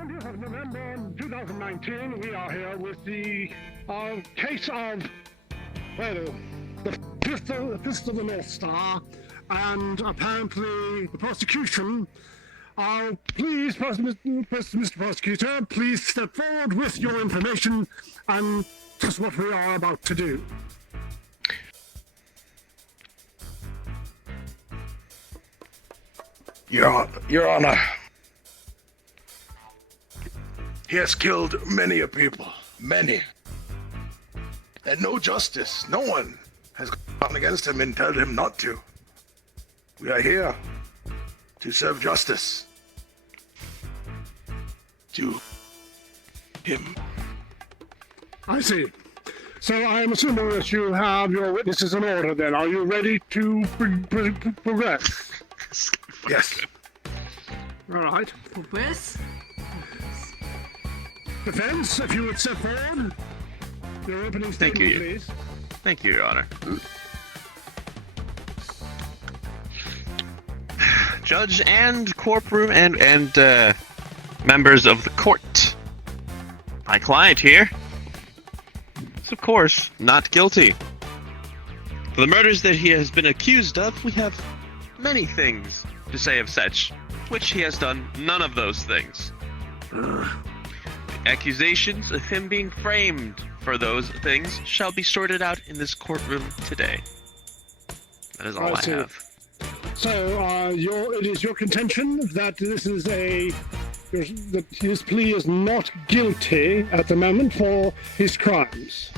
20th of November 2019, we are here with the case of, well, the Fist of the North Star, and apparently the prosecution. Please, Mr. Prosecutor, please step forward with your information and just what we are about to do. Your Honor, he has killed many a people, many. And no justice, no one has gone against him and told him not to. We are here to serve justice to him. I see. So I'm assuming that you have your witnesses in order then. Are you ready to progress? Yes. All right. Progress? Defense, if you would step forward. Your opening statement, please. Thank you, Your Honor. Judge and courtroom and members of the court. My client here is, of course, not guilty. For the murders that he has been accused of, we have many things to say of such, which he has done none of those things. Accusations of him being framed for those things shall be sorted out in this courtroom today. That is all I have. So, it is your contention that that his plea is not guilty at the moment for his crimes?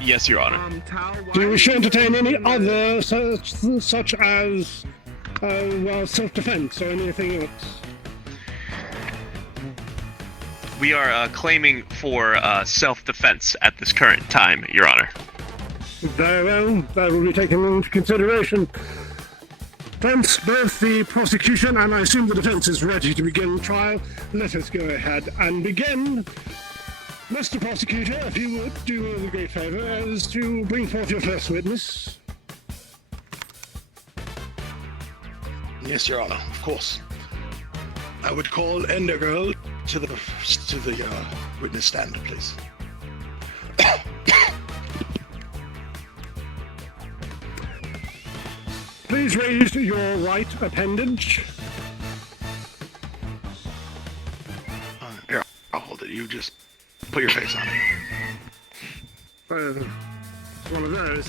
Yes, Your Honor. Do you wish to entertain any other such as self-defense or anything else? We are claiming for self-defense at this current time, Your Honor. Very well, that will be taken into consideration. Defense, both the prosecution and I assume the defense is ready to begin trial. Let us go ahead and begin. Mr. Prosecutor, if you would do me the great favor as to bring forth your first witness. Yes, Your Honor, of course. I would call Endergirl to the witness stand, please. Please raise your right appendage. Here, I'll hold it. You just put your face on it. It's one of those.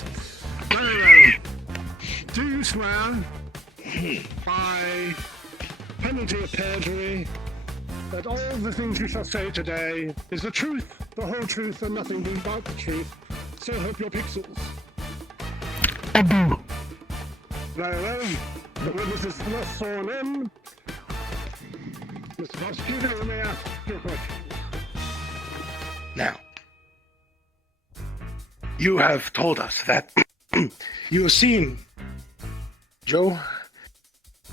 Very well. Do you swear by penalty of perjury that all the things you shall say today is the truth, the whole truth, and nothing but the truth? So help your pixels. I do. Very well. The witness is not sworn in. Mr. Prosecutor, you may ask your question. Now, you have told us that you have seen, Joe,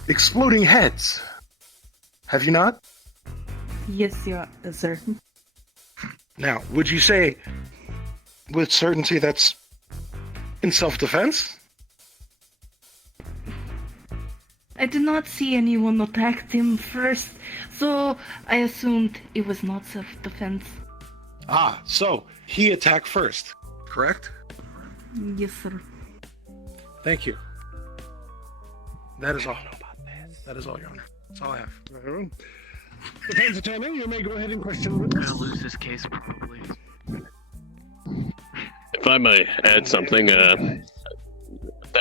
exploding heads. Have you not? Yes, sir. Now, would you say with certainty that's in self-defense? I did not see anyone attack him first, so I assumed it was not self-defense. Ah, so he attacked first, correct? Yes, sir. Thank you. That is all. That is all, Your Honor. That's all I have. Very well. Defense attorney, you may go ahead and question the witness. I'll lose this case probably. If I may add something,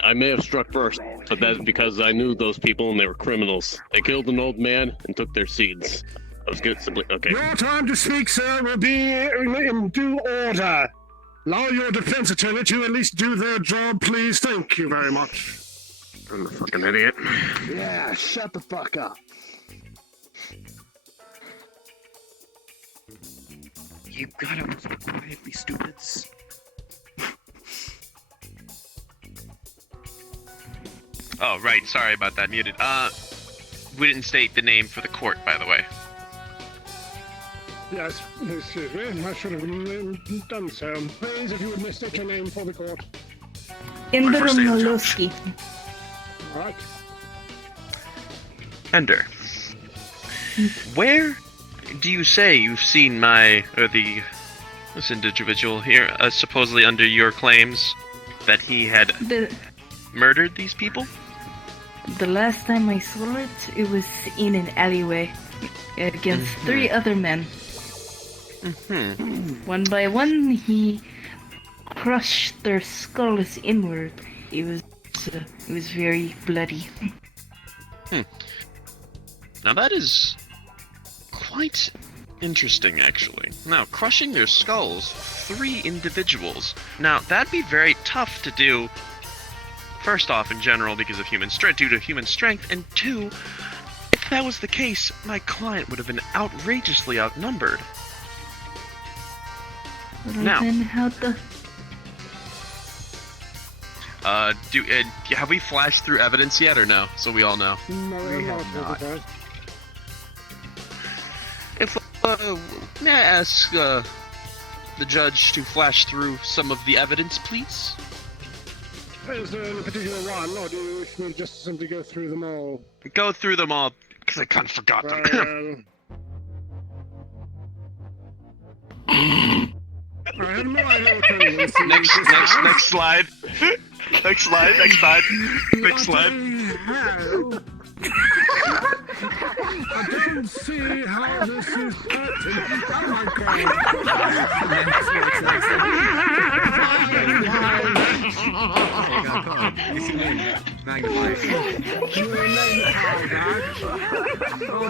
I may have struck first, but that's because I knew those people and they were criminals. They killed an old man and took their seeds. I was good. Simply okay. Your time to speak, sir, will be in due order. Allow your defense attorney to at least do their job, please. Thank you very much. I'm a fucking idiot. Yeah, shut the fuck up. You gotta whisper quietly, stupids. Oh, right. Sorry about that. Muted. We didn't state the name for the court, by the way. Yes, excuse me. I should have done so. Please, if you would mistake your name for the court. Indra. All right. Ender, where do you say you've seen this individual here, supposedly under your claims, that he had murdered these people? The last time I saw it, it was in an alleyway against 3 other men. One by one, he crushed their skulls inward. It was very bloody. Now that is quite interesting, actually. Now, crushing their skulls, 3 individuals. Now, that'd be very tough to do. First off, in general, because of due to human strength, and 2, if that was the case, my client would have been outrageously outnumbered. Now, Then how the... have we flashed through evidence yet, or no? So we all know. No, we have not. If, may I ask, the judge to flash through some of the evidence, please? Is there any particular one, or do you wish me to just simply go through them all? Go through them all, because I kind of forgot them. I have no idea what to do. Next slide. Next slide. Next slide. I don't see how this is hurting. Oh my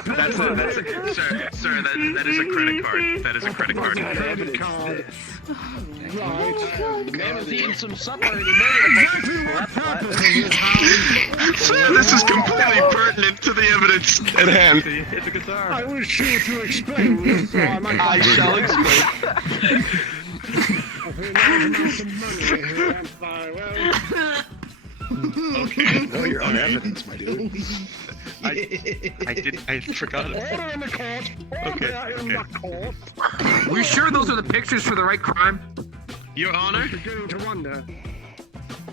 That's it. Sir, that is a credit card. That is a credit card. Credit card. Right. Man was eating some supper and he murdered a bunch of people. Exactly what purpose is this house? Sir, this is completely pertinent to the evidence at hand. Hit the guitar. I wish you to explain this, or I might I shall explain. Know your own evidence, my dude. I forgot it. Order in the court. Order in the court. We sure those are the pictures for the right crime? Your Honor, Beginning to wonder.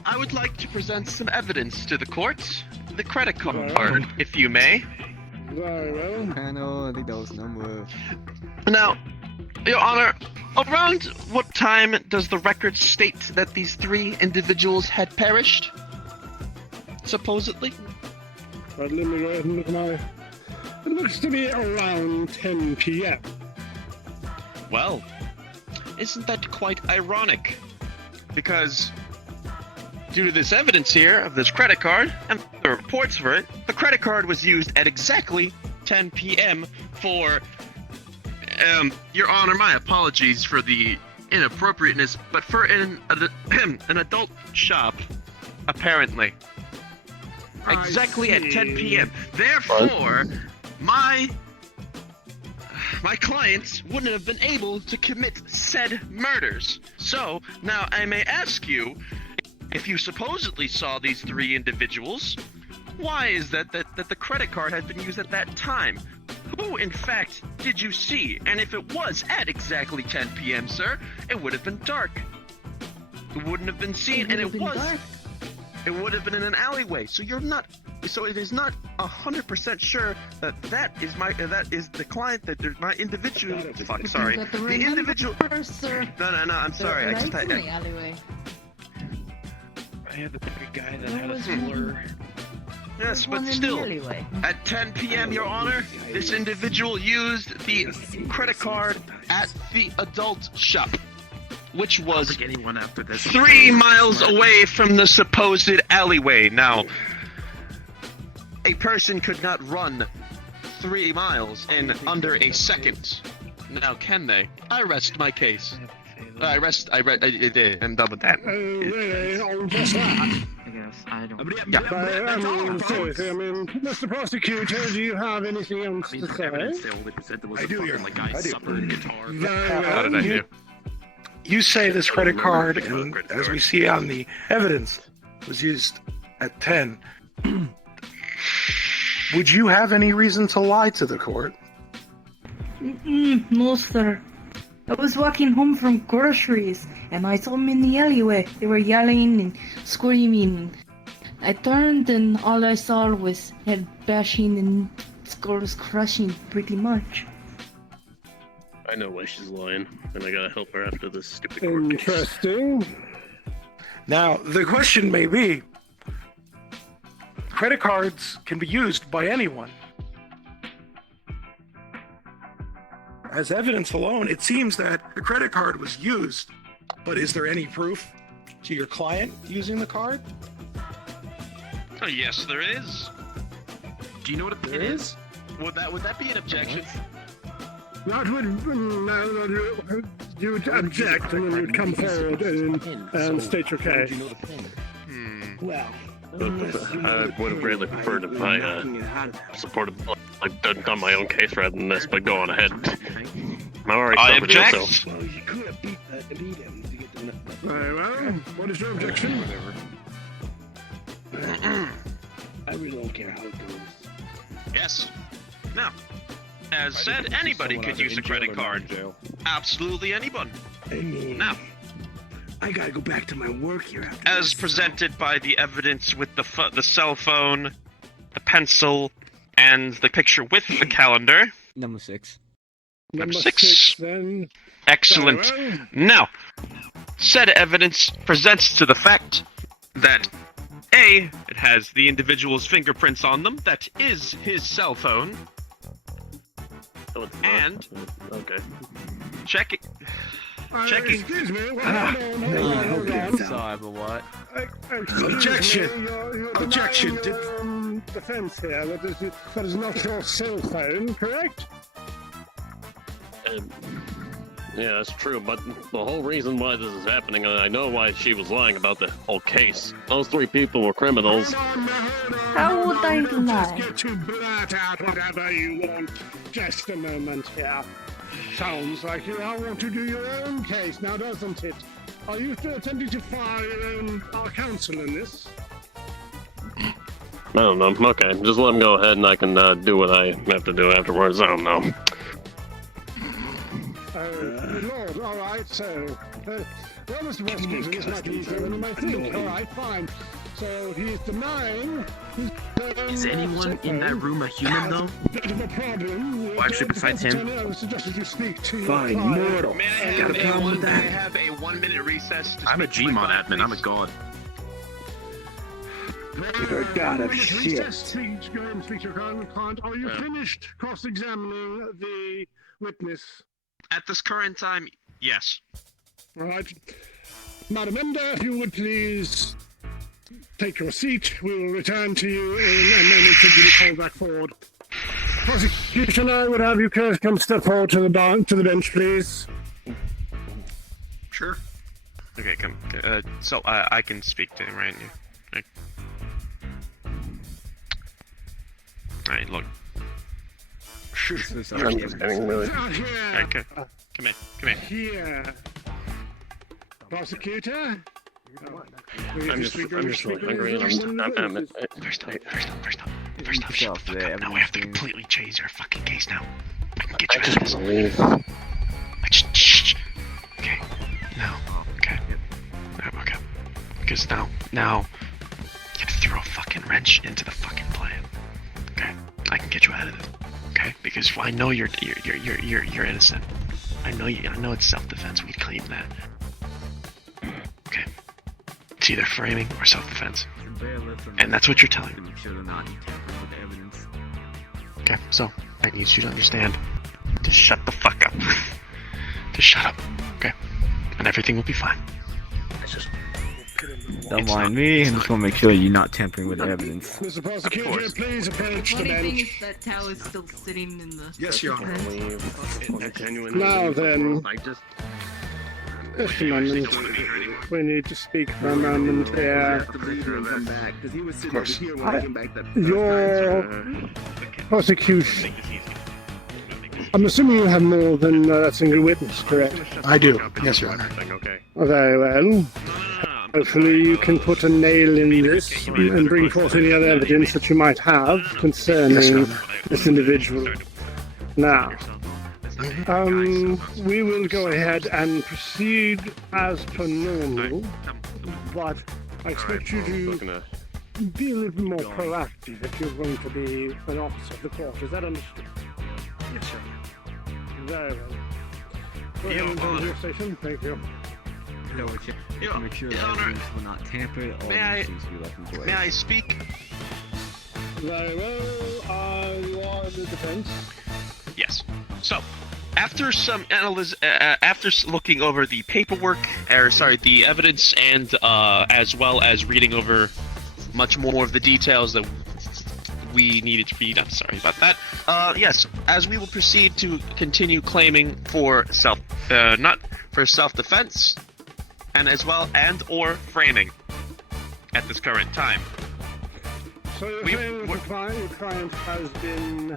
I would like to present some evidence to the court. The credit card, if you may. Very well. I know those numbers. Now, Your Honor, around what time does the record state that these 3 individuals had perished? Supposedly? Right, let me go ahead and look at my... It looks to be around 10 p.m. Well, isn't that quite ironic? Because due to this evidence here of this credit card and the reports for it, the credit card was used at exactly 10 p.m. for... Your Honor, my apologies for the inappropriateness, but for an adult shop, apparently. Exactly at 10 p.m. Therefore, my clients wouldn't have been able to commit said murders. So, now I may ask you, if you supposedly saw these 3 individuals, why is that the credit card had been used at that time? Who, in fact, did you see? And if it was at exactly 10 p.m., sir, it would have been dark. It wouldn't have been seen, and it was. Dark. It would have been in an alleyway. So it is not 100% sure that is the client my individual. Fuck, sorry. The individual. Sir. No. I'm sorry. I just in the alleyway. I had the big guy that had a slur. Yes, but still, at 10 p.m., Your Honor, this individual used the credit card at the adult shop, which was 3 miles away from the supposed alleyway. Now, a person could not run 3 miles in under a second. Now, can they? I rest my case. I'm done with that. Really? On just that? I guess. I don't. Yeah. Seriously, I mean, Mr. Prosecutor, do you have anything else to say? I do, Your Honor. I do. Very How did well. I do? You say this credit card, and as we see on the evidence, was used at 10. Would you have any reason to lie to the court? No, sir. I was walking home from groceries, and I saw them in the alleyway. They were yelling and screaming. I turned, and all I saw was head bashing and skulls crushing, pretty much. I know why she's lying, and I gotta help her after this stupid court case. Interesting. Now, the question may be, credit cards can be used by anyone. As evidence alone, it seems that the credit card was used, but is there any proof to your client using the card? Oh, yes, there is. Do you know what a pin is? Would that be an objection? That would you would object and then you would come forward and state your case. Well, I would have greatly preferred if I supported, like, done my own case rather than this, but go on ahead. I'm already I covered object. yourself. well, you could have beat him to get the. Very well. What is your objection? I really don't care how it goes. Yes. Now, as said, anybody could use a credit card. Absolutely anyone. I mean, Now, I gotta go back to my work here after as this, presented by the evidence with the cell phone, the pencil, and the picture with the calendar. Number 6. Number six. Then. Excellent. Very well. Now, said evidence presents to the fact that A, it has the individual's fingerprints on them, that is his cell phone, Oh, it's not. and Okay. checking. Checking. Excuse me. Well, hold on. Sorry, but what? Objection. You're Objection. denying your own defense here. That is not your cell phone, correct? Yeah, that's true, but the whole reason why this is happening, and I know why she was lying about the whole case. Those 3 people were criminals. How would I lie? Just get to blurt out whatever you want. Just a moment here. Sounds like you now want to do your own case, now doesn't it? Are you still attempting to file your own counsel in this? I don't know. Okay, just let them go ahead and I can do what I have to do afterwards. I don't know. Oh, Lord, all right, so... well, Mr. Prosecutor, this might be easier than you might think. All right, fine. So he's denying... Is anyone in that room a human, though? Bit of a problem. Well, actually, besides him? I would suggest that you speak to Fine, your client. mortal. Got a problem with that? have a 1-minute recess? I'm a Gmon admin. I'm a god. You're a god of shit. Go and speak to your client. Are you finished cross-examining the witness? At this current time, yes. All right. Madam Ender, if you would please take your seat. We will return to you in a moment should you be called back forward. Prosecution, I would have you come step forward to the bench, please. Sure. Okay, come. So I can speak to him, right? Alright, look. I'm just getting really... Out here. Okay. Come in. Here. Prosecutor? I'm just really hungry and I'm First off, shut the fuck up. Now we have to completely change our fucking case now. I can get you out of this. leave. Shh. Okay. No. Okay. Okay. Because now you have to throw a fucking wrench into the fucking plan. Okay. I can get you out of this. Okay. Because I know you're innocent. I know it's self-defense. We claim that. Okay. It's either framing or self-defense. And that's what you're telling me. Okay, so I need you to understand. Just shut the fuck up. Just shut up, okay? And everything will be fine. Don't mind me. I'm just gonna make sure you're not tampering with evidence. Mr. Prosecutor, please approach the bench. that Tao is still sitting in the... Yes, Your Honor. Now then, I just... just a moment. We need to speak for a moment here. Of course. Your prosecution. I'm assuming you have more than a single witness, correct? I do. Yes, Your Honor. Okay. Very well. Hopefully you can put a nail in this and bring forth any other evidence that you might have concerning this individual. Now, we will go ahead and proceed as per normal, but I expect you to be a little more proactive if you're going to be an officer of the court. Is that understood? Yes, sir. Very well. Go ahead and turn to your station. Thank you. No, we check Your- to make sure Your that Honor, evidence will not tamper or may I- things be left in May I speak? Very well. You are the defense. Yes. So, after some looking over the paperwork, the evidence, and as well as reading over much more of the details that we needed to read. I'm sorry about that. Yes, as we will proceed to continue claiming for self-defense, and as well or framing at this current time. So you're saying that your client has been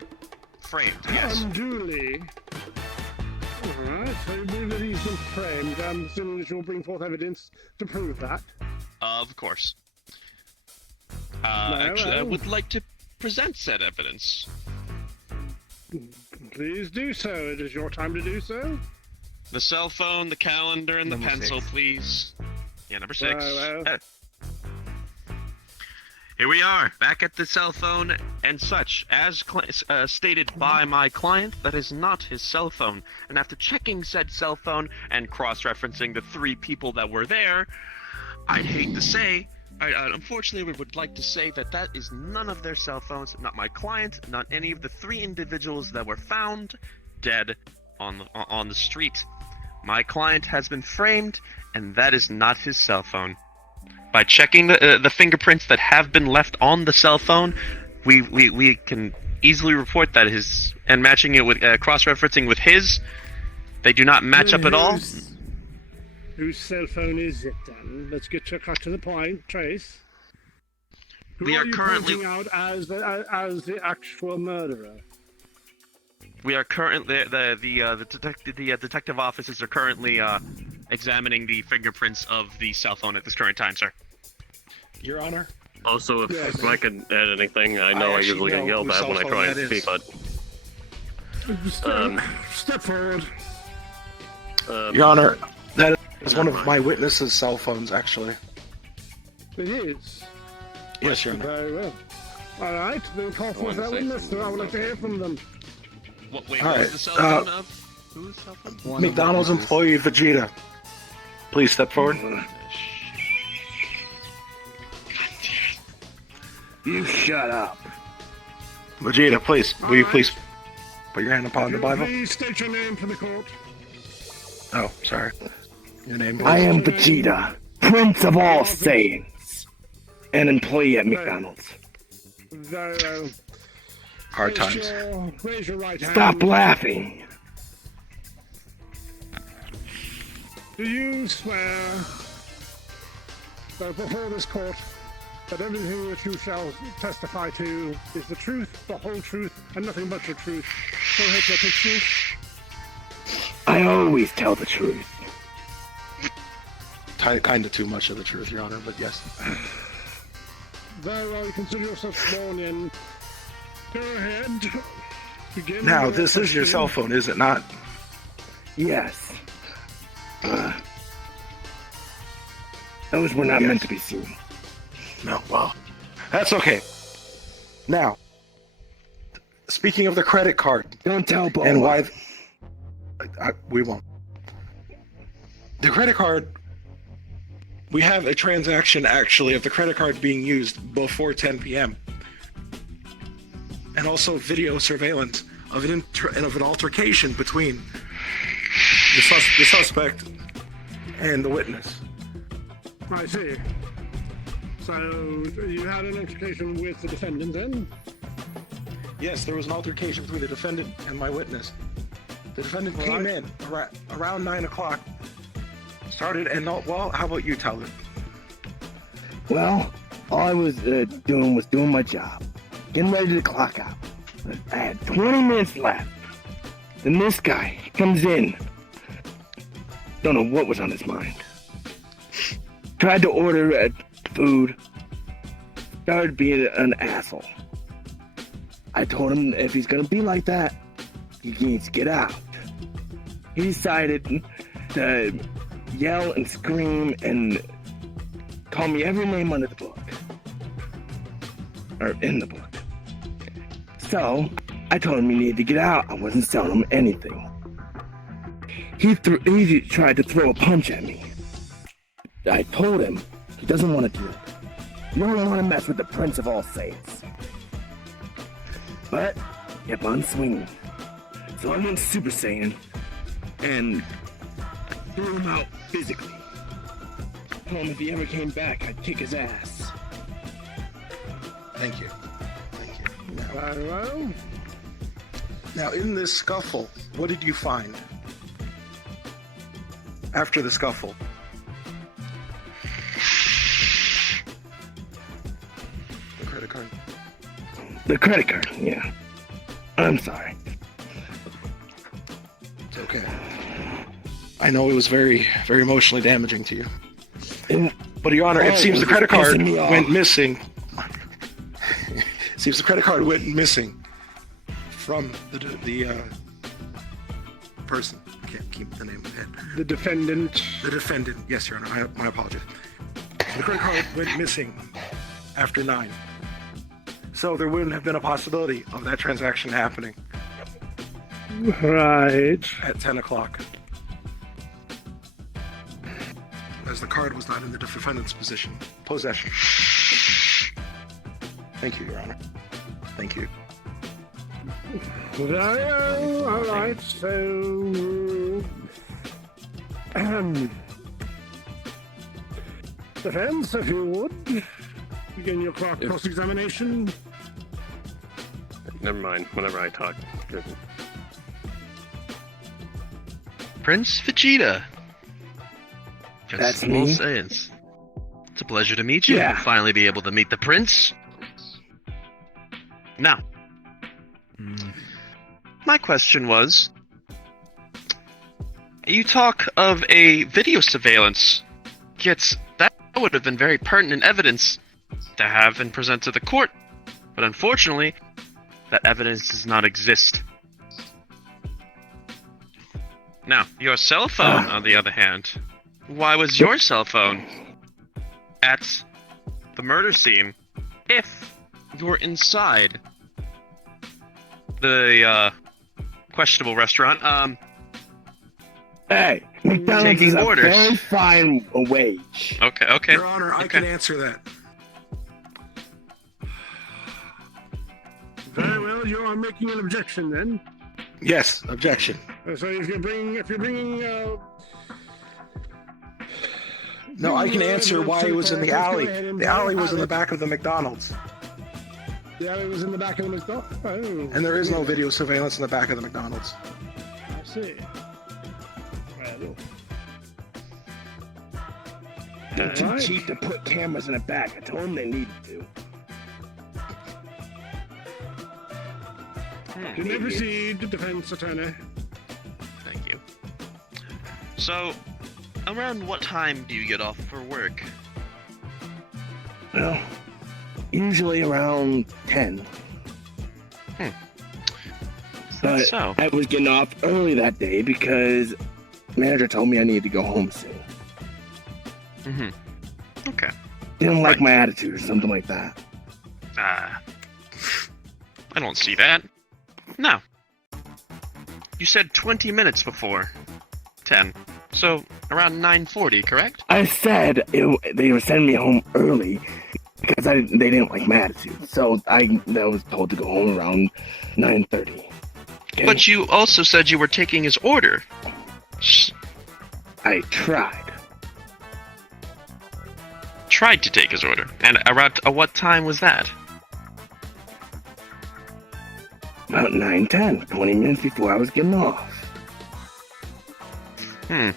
Framed. Yes. unduly. Alright, so you believe that he's been framed, and as soon as you'll bring forth evidence to prove that. Of course. Very Actually, I well. would like to present said evidence. Please do so. It is your time to do so. The cell phone, the calendar, and the Number pencil, 6. please. Yeah, number 6. Very well. Here we are, back at the cell phone and such. As stated by my client, that is not his cell phone. And after checking said cell phone and cross-referencing the 3 people that were there, I'd hate to say, unfortunately, we would like to say that is none of their cell phones, not my client, not any of the 3 individuals that were found dead on the street. My client has been framed, and that is not his cell phone. By checking the fingerprints that have been left on the cell phone, we can easily report that and matching it with cross-referencing with his, they do not match up at all. Whose cell phone is it then? Let's get cut to the point, Trace. Who We are you currently- pointing out as the actual murderer? We are currently the detective offices are currently examining the fingerprints of the cell phone at this current time, sir. Your Honor. Also, Yes. if I could add anything, I know I actually usually get know yelled whose at when I cell try phone and that speak, is. but Step forward. Your Honor, that is one of my witnesses' cell phones, actually. It is. Yes, Your Honor. Very well. All right, then call forth that witness. So I would like to hear from them. What was Alright, the cell phone of? Whose cell phone? McDonald's employee Vegeta. Please step forward. You shut up. Vegeta, please. Will you Alright. please put your hand upon the Bible? Please state your name for the court. Oh, sorry. Your name, please. I am Vegeta, Prince of all Saiyans, an employee at McDonald's. Very well. Hard times. Raise your right hand. Stop laughing. Do you swear that before this court that everything that you shall testify to is the truth, the whole truth, and nothing but the truth? So help your pictures. I always tell the truth. Kind of too much of the truth, Your Honor, but yes. Very well, you consider yourself sworn in. Go ahead. Begin. Now, your this is your cell question. phone, is it not? Yes. Those were not meant to be seen. No, well, that's okay. Now, speaking of the credit card Don't tell Bo. and why... we won't. The credit card... We have a transaction, actually, of the credit card being used before 10 p.m. And also video surveillance of an altercation between the suspect and the witness. I see. So you had an altercation with the defendant then? Yes, there was an altercation between the defendant and my witness. The defendant came in around 9 o'clock. Started and well, how about you tell it? Well, all I was doing was doing my job. Getting ready to clock out. I had 20 minutes left. Then this guy comes in. Don't know what was on his mind. Tried to order food. Started being an asshole. I told him if he's gonna be like that, he needs to get out. He decided to yell and scream and call me every name under the book. Or in the book. So, I told him he needed to get out. I wasn't selling him anything. He tried to throw a punch at me. I told him he doesn't want to do it. You don't want to mess with the Prince of All Saints. But kept on swinging. So I went Super Saiyan and threw him out physically. Told him if he ever came back, I'd kick his ass. Thank you. Thank you. Very well. Now, in this scuffle, what did you find? After the scuffle. The credit card. The credit card, yeah. I'm sorry. It's okay. I know it was very, very emotionally damaging to you. But Your Honor, it seems the credit card went missing. Seems the credit card went missing from the person. I can't keep the name in my head. The defendant. The defendant. Yes, Your Honor. My apologies. The credit card went missing after 9. So there wouldn't have been a possibility of that transaction happening Right. at 10 o'clock. As the card was not in the defendant's possession. Thank you, Your Honor. Thank you. Very well. All right. So, defense, if you would, begin your cross-examination. Never mind. Whenever I talk. Prince Vegeta. That's All me? Saiyans. It's a pleasure to meet you. Yeah. Finally be able to meet the prince. Now, my question was, you talk of a video surveillance, yet that would have been very pertinent evidence to have and present to the court, but unfortunately, that evidence does not exist. Now, your cell phone, on the other hand, why was your cell phone at the murder scene if you were inside the questionable restaurant? Hey, McDonald's Taking is a orders. very fine wage. Okay. Your Honor, I can answer that. Very well. You are making an objection then. Yes, objection. So if you're bringing, No, I can answer why it was in the alley. The alley was in the back of the McDonald's. The alley was in the back of the McDonald's. Oh, And there is no video surveillance in the back of the McDonald's. I see. Well, They're too Alright. cheap to put cameras in the back. I told them they needed to. you may proceed, defense attorney. Thank you. So, around what time do you get off for work? Well, usually around 10. But So, I was getting off early that day because manager told me I needed to go home soon. okay. Didn't like Right. my attitude or something like that. I don't see that. No. You said 20 minutes before 10. So, around 9:40, correct? I said they were sending me home early because they didn't like my attitude. So I was told to go home around 9:30. Okay? But you also said you were taking his order. I tried. Tried to take his order. And around what time was that? About 9:10, 20 minutes before I was getting off. And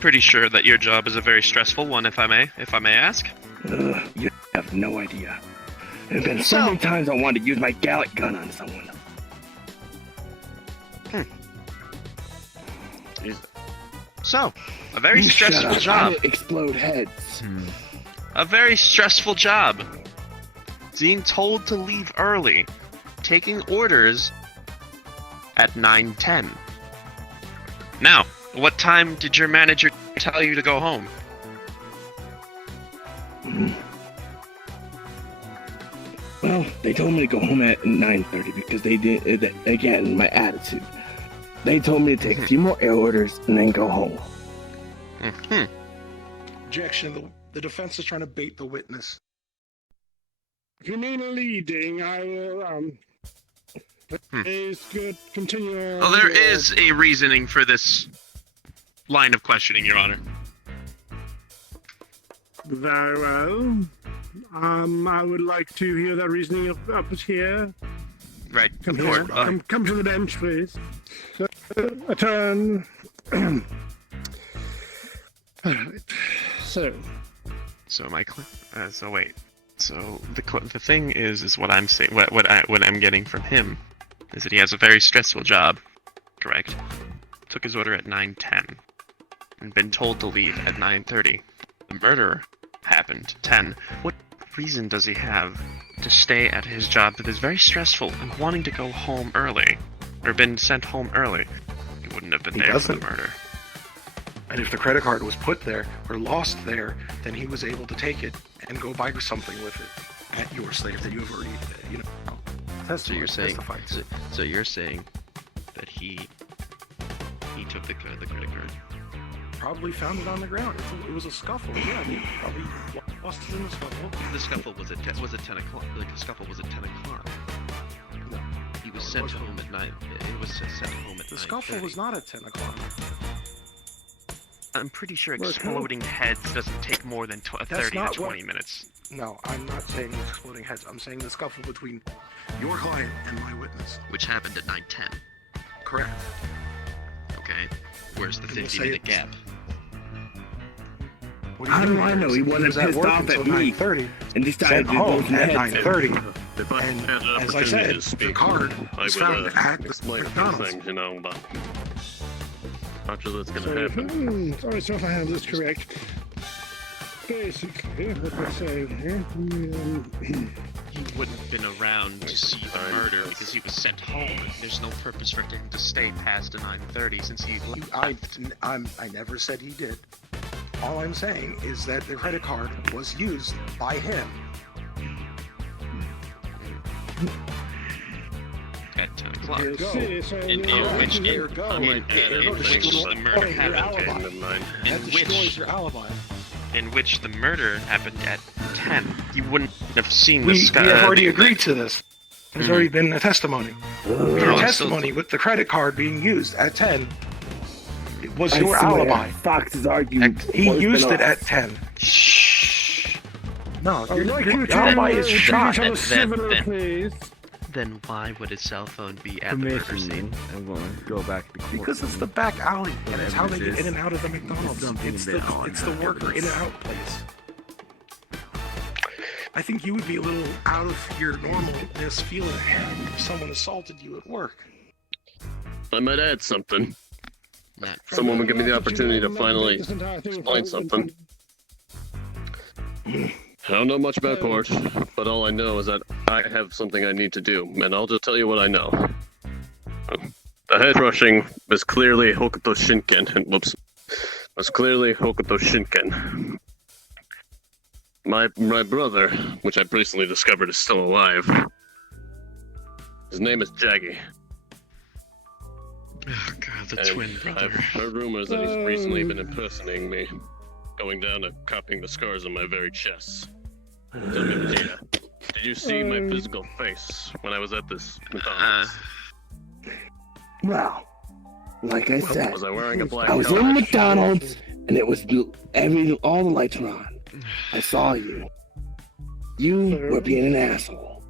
pretty sure that your job is a very stressful one, if I may ask. You have no idea. There have been so So- many times I wanted to use my Gallic gun on someone. So, a very You shut stressful up. job. I'll explode heads. A very stressful job. Being told to leave early. Taking orders at 9:10. Now, what time did your manager tell you to go home? Well, they told me to go home at 9:30 because they did, again, my attitude. They told me to take a few more air orders and then go home. Objection. The defense is trying to bait the witness. If you mean leading, I will, please continue on. Well, there is a reasoning for this line of questioning, Your Honor. Very well. I would like to hear that reasoning up here. Right. Come of here. course. Come to the bench, please. A turn. All right. So wait. So the thing is what I'm saying. What I'm getting from him is that he has a very stressful job. Correct. Took his order at 9:10 and been told to leave at 9:30. The murder happened 10. What reason does he have to stay at his job that is very stressful and wanting to go home early, or been sent home early? He wouldn't have been there for the murder. And if the credit card was put there or lost there, then he was able to take it and go buy something with it at your slave that you have already, So you're saying, testified to. so you're saying that he took the credit card. Probably found it on the ground. It was a scuffle. Yeah, he probably lost it in the scuffle. The scuffle was at 10 o'clock. Like the scuffle was at 10 o'clock. No. He was sent home at 9. It was sent home at 9:30. The scuffle was not at 10 o'clock. I'm pretty sure exploding heads doesn't take more than 30 to 20 minutes. No, I'm not saying exploding heads. I'm saying the scuffle between your client and my witness. Which happened at 9:10. Correct. Okay. Where's the And we'll 50-minute gap? How do I know he wasn't pissed off at me 9:30 and decided sent to go home some at heads? 9:30. If I And had an as I opportunity said, to speak, the card I was would found at explain a few McDonald's. things, but not sure that's gonna happen. sorry, so if I have this correct. Basically, what we're saying here, He wouldn't have been around to see the murder because he was sent home. There's no purpose for him to stay past 9:30 since he left. I never said he did. All I'm saying is that the credit card was used by him. At 10 o'clock. you see, so In you're which right. There you go. in which the murder Your happened. alibi. Never mind. That destroys your alibi. In which the murder happened at 10. He wouldn't have seen We this guy. have already agreed to this. There's already been a testimony. Your No, testimony with the credit card being used at 10. It was I your swear, alibi. Fox's argument. He was used it enough. at 10. Shh. No, I'd like you your to alibi is treat shot. each other Then- civilly, please. Then why would his cell phone be at the murder Permission. scene? I'm going to go back to court. Because it's the back alley, and it's how they get Whatever it in is. and out of the McDonald's. Something It's a bit odd the about worker in this. and out place. I think you would be a little out of your normalness feeling if someone assaulted you at work. I might add something. Not Someone would give me the opportunity to This finally entire thing explain was- something. I don't know much about court, but all I know is that I have something I need to do, and I'll just tell you what I know. The head rushing was clearly Hokuto Shinken, and was clearly Hokuto Shinken. My brother, which I recently discovered is still alive, his name is Jaggy. Oh god, the And twin brother. I've heard rumors that he's recently been impersonating me, going down and copying the scars on my very chest. Tell me, Vegeta, did you see my physical face when I was at this McDonald's? Well, like I said, Was I wearing a black I was in helmet? McDonald's and it was all the lights were on. I saw you. You were being an asshole.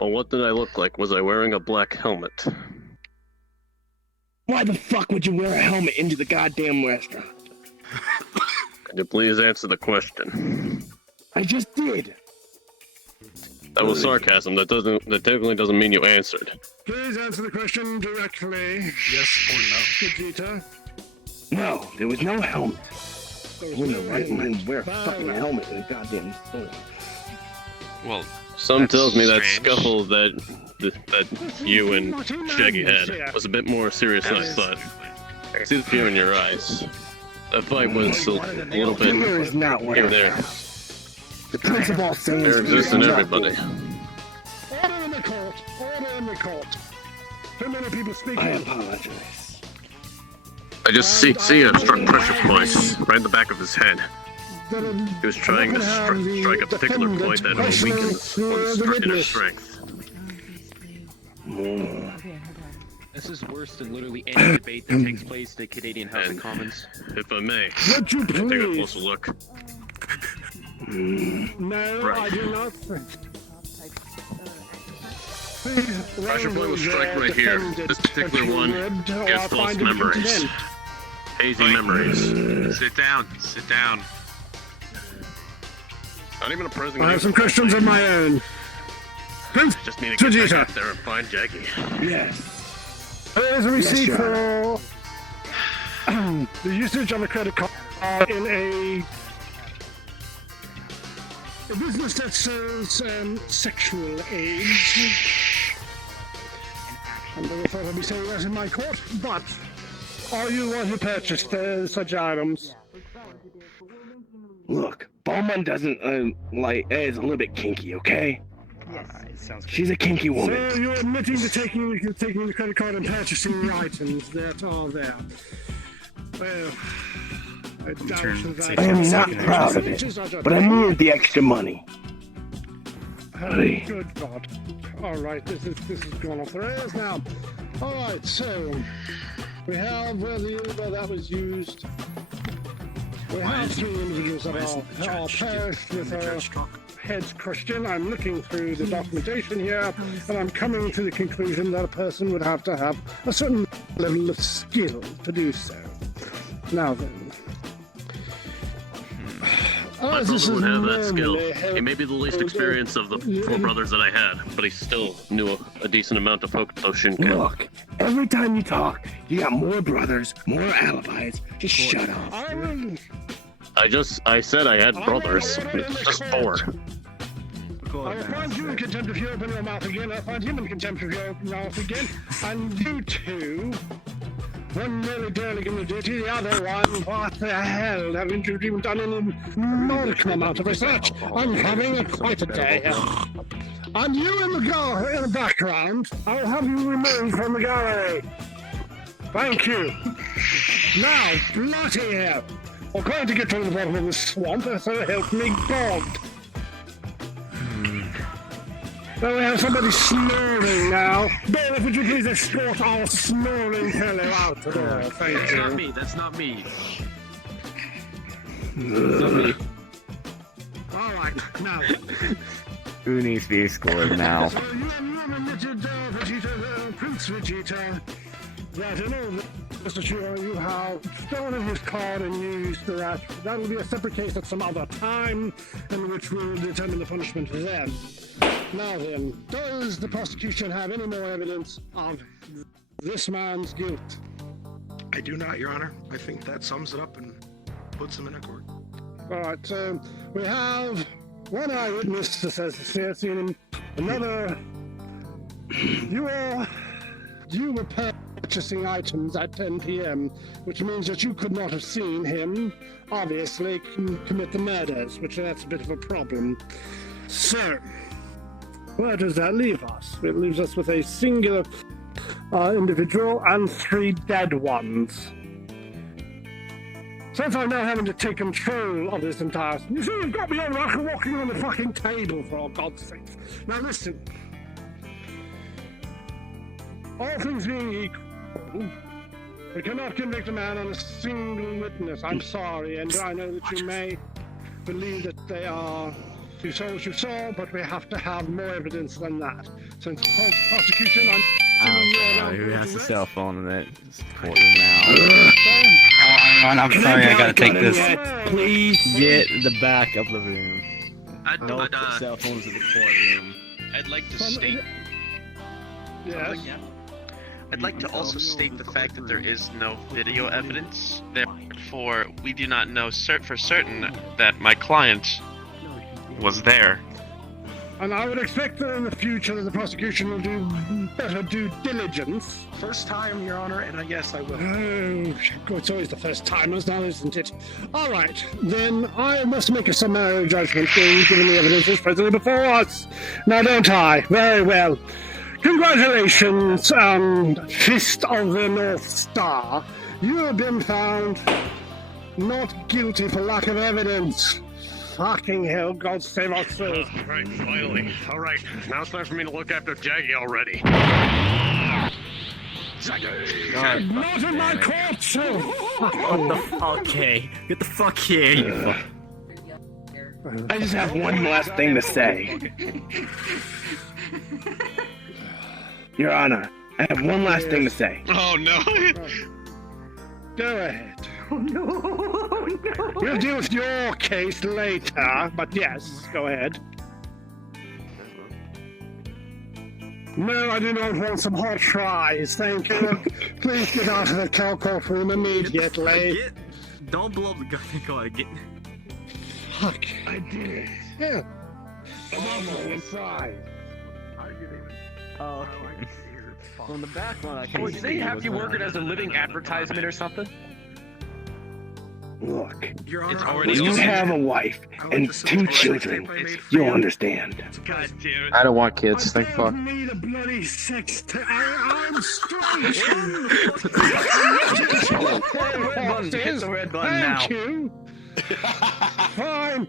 Well, what did I look like? Was I wearing a black helmet? Why the fuck would you wear a helmet into the goddamn restaurant? Could you please answer the question? I just did. That was sarcasm. That technically doesn't mean you answered. Please answer the question directly, Yes or no? Vegeta. No, there was no helmet. There I was wouldn't no have right mind helmet. wear a fucking helmet in a goddamn store. Well, Some That's tells me that strange. scuffle that you and Shaggy had was a bit more serious than I thought. I can see the fear in your eyes. That fight was a little bit Fear is not what here I and there. have. The principal saying Fear exists in everybody. Order in the court. Order in the court. Too many people speaking. I apologize. I just see a struck pressure point right in the back of his head. He was trying to strike a particular point that will weaken one's inner strength. This is worse than literally any debate that takes place in the Canadian House of Commons. If I may, Would you take a please? closer look. No, Right. I do not. Pressure point will strike right here. This particular one gives false memories. Hazy memories. Sit down. Sit down. Not even a present. I have some questions of my own. Prince Just need to get Vegeta. back out there and find Jackie. Yes. There is a receipt Your for the usage of a credit card in a business that sells sexual aids. I never thought I'd be saying that in my court, but are you one who purchased such items? Look, Bowman doesn't is a little bit kinky, okay? Sounds good. She's a kinky woman. So you're admitting to taking the credit card and purchasing the items that are there. Well, I doubt that I am not proud of it, but I needed the extra money. Oh, good God. Alright, this is going off the rails now. Alright, so we have where that was used. We have 3 individuals that are perished with their heads crushed in. I'm looking through the documentation here, and I'm coming to the conclusion that a person would have to have a certain level of skill to do so. Now then. My This brother is would have that skill. normally He may be the least experienced of the 4 brothers that I had, but he still knew a decent amount of Hokuto Shinken. Look, every time you talk, you got more brothers, more alibis. Just shut up. I will I said I had brothers. It's just 4. I will find you in contempt if you open your mouth again. I'll find him in contempt if you open your mouth again. And you two, one nearly derelict in the ditty, the other one, what the hell? Haven't you even done any modicum amount of research? I'm having quite a day. And you in the background, I'll have you removed from the gallery. Thank you. Now, bloody hell. We're going to get to the bottom of the swamp, so help me God. Well, we have somebody snoring now. Bailiff, would you please escort our snoring fellow out the door? Thank That's you. not me. That's not me. All right, now. Who needs to be escorted now? So you have admitted, Vegeta, Prince Vegeta, that in all this that you have stolen his card and used that. That will be a separate case at some other time, in which we'll determine the punishment then. Now then, does the prosecution have any more evidence of this man's guilt? I do not, Your Honor. I think that sums it up and puts him in a court. All right, so we have one eyewitness that says he has seen him. Another, you were purchasing items at 10 p.m., which means that you could not have seen him, obviously, commit the murders, which that's a bit of a problem. So, where does that leave us? It leaves us with a singular individual and 3 dead ones. Since I'm now having to take control of this entire... You see, you've got me on like walking on the fucking table, for all God's sake. Now listen. All things being equal, we cannot convict a man on a single witness. I'm sorry, and I know that you may believe that they are... You saw what you saw, but we have to have more evidence than that. Since prosecution, Who has the cell phone in that courtroom now? I'm sorry, I gotta take this. Please get the back of the room. No I'd cell phones in the courtroom. I'd like to state. Yes. I'd like to also state the fact that there is no video evidence. Therefore, we do not know for certain that my client was there. And I would expect that in the future that the prosecution will do better due diligence. First time, Your Honor, and yes, I will. Oh, it's always the first timers now, isn't it? All right, then I must make a summary judgment given the evidence that's presently before us. Now, don't I? Very well. Congratulations, Fist of the North Star. You have been found not guilty for lack of evidence. Fucking hell, God save our souls. Alright, finally. Alright, now it's time for me to look after Jaggy already. Not in my court, sir! What the okay. Get the fuck here, you fuck. I just have one last thing to say. Your Honor, I have one last thing to say. Oh no! Go ahead. Oh no, no. We'll deal with your case later, but yes, go ahead. No, I do not want some hot fries, thank you. Please get out of the courtroom immediately. Don't blow up the goddamn car. Get. Fuck. I did it. Yeah. I'm on fries. Oh, on the back one, I can do they have you working as a living advertisement or something? Look, It's already when you have a wife and 2 children, you'll understand. God damn it. I don't want kids. Thank fuck. don't need a bloody sex I'm straight. Hit the red button now. Thank you. Fine.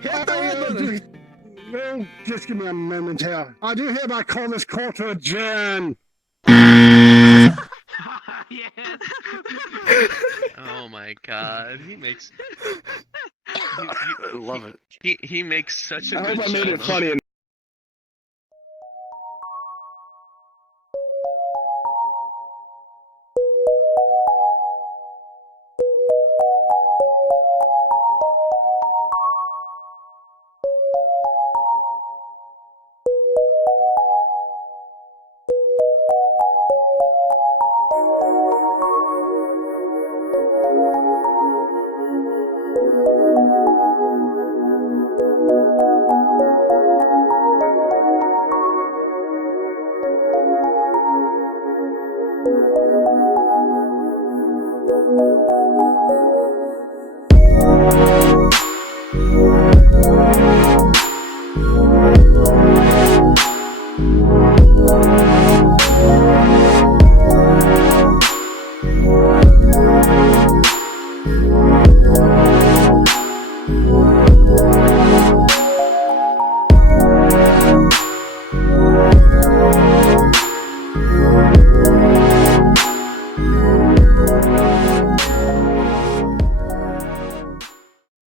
Hit the red button. Well, just give me a moment here. I do hereby call this court to adjourn. Yes. Oh my god, he makes. I love it. He makes such a I good hope I made show, it though. funny enough.